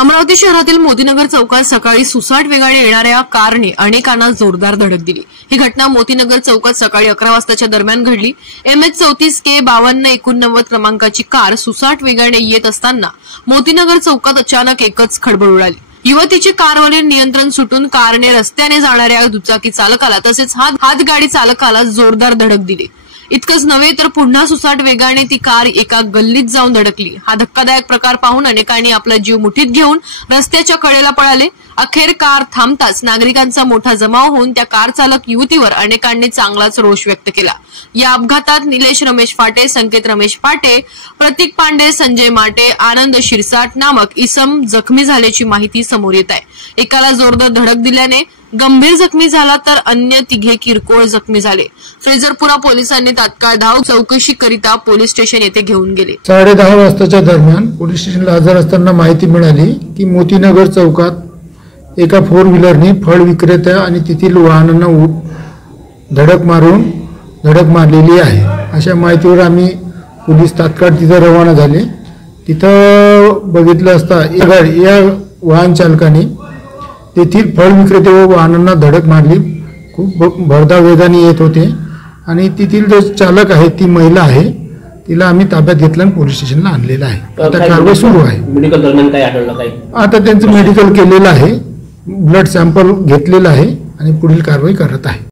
अमरावती शहरातील मोतीनगर चौकात सकाळी सुसाट वेगाने येणाऱ्या कारने अनेकांना जोरदार धडक दिली। ही घटना मोतीनगर चौकात सकाळी 11 वाजताच्या दरम्यान घडली। MH34K5289 क्रमांकाची कार सुसाट वेगाने येत असताना मोतीनगर चौकात अचानक एकच खळबळ उडाली। युवतीची कारवरील नियंत्रण सुटून कारने रस्त्याने जाणाऱ्या दुचाकी चालकाला तसेच हातगाडी चालकाला जोरदार धडक दिली। इतकंच नव्हे तर पुन्हा सुसाट वेगाने ती कार एका गल्लीत जाऊन धडकली। हा धक्कादायक प्रकार पाहून अनेकांनी आपला जीव मुठीत घेऊन रस्त्याच्या कडेला पळाले। अखेर कार थांबताच नागरिकांचा मोठा जमाव होऊन त्या कार चालक युवतीवर अनेकांनी चांगलाच रोष व्यक्त केला। या अपघातात निलेश रमेश फाटे, संकेत रमेश फाटे, प्रतीक पांडे, संजय माटे, आनंद शिरसाट नामक इसम जखमी झाल्याची माहिती समोर येत आहे। एकाला जोरदार धडक दिल्याने गंभीर जखमी झाला तर अन्य तिघे किरकोळ जखमी झाले। फ्रेजरपुरा पोलिसांनी तात्काळ धाव चौकशीकरिता पोलीस स्टेशन येथे घेऊन गेले। 10:30 वाजताच्या दरम्यान पोलीस स्टेशनला हजर असताना माहिती मिळाली की मोतीनगर चौकात एका 4 व्हीलरने फळ विक्रेता आणि तेथील वाहनांना धडक मारलेली आहे। अशा माहितीवर आम्ही पोलीस तात्काळ तिथे रवाना झाले। तिथं बघितलं असता या वाहन चालकाने तेथील फळ विक्रेते व वाहनांना धडक मारली। खूप भरधाव वेगाने येत होते आणि तेथील जो चालक आहे ती महिला आहे, तिला आम्ही ताब्यात घेतलं आणि पोलीस स्टेशनला आणलेलं आहे। आता कारवाई सुरू आहे। मेडिकल दरम्यान काय आढळलं काय? आता त्यांचं मेडिकल केलेलं आहे, ब्लड सॅम्पल घेतलेलं आहे आणि पुढील कारवाई करत आहे।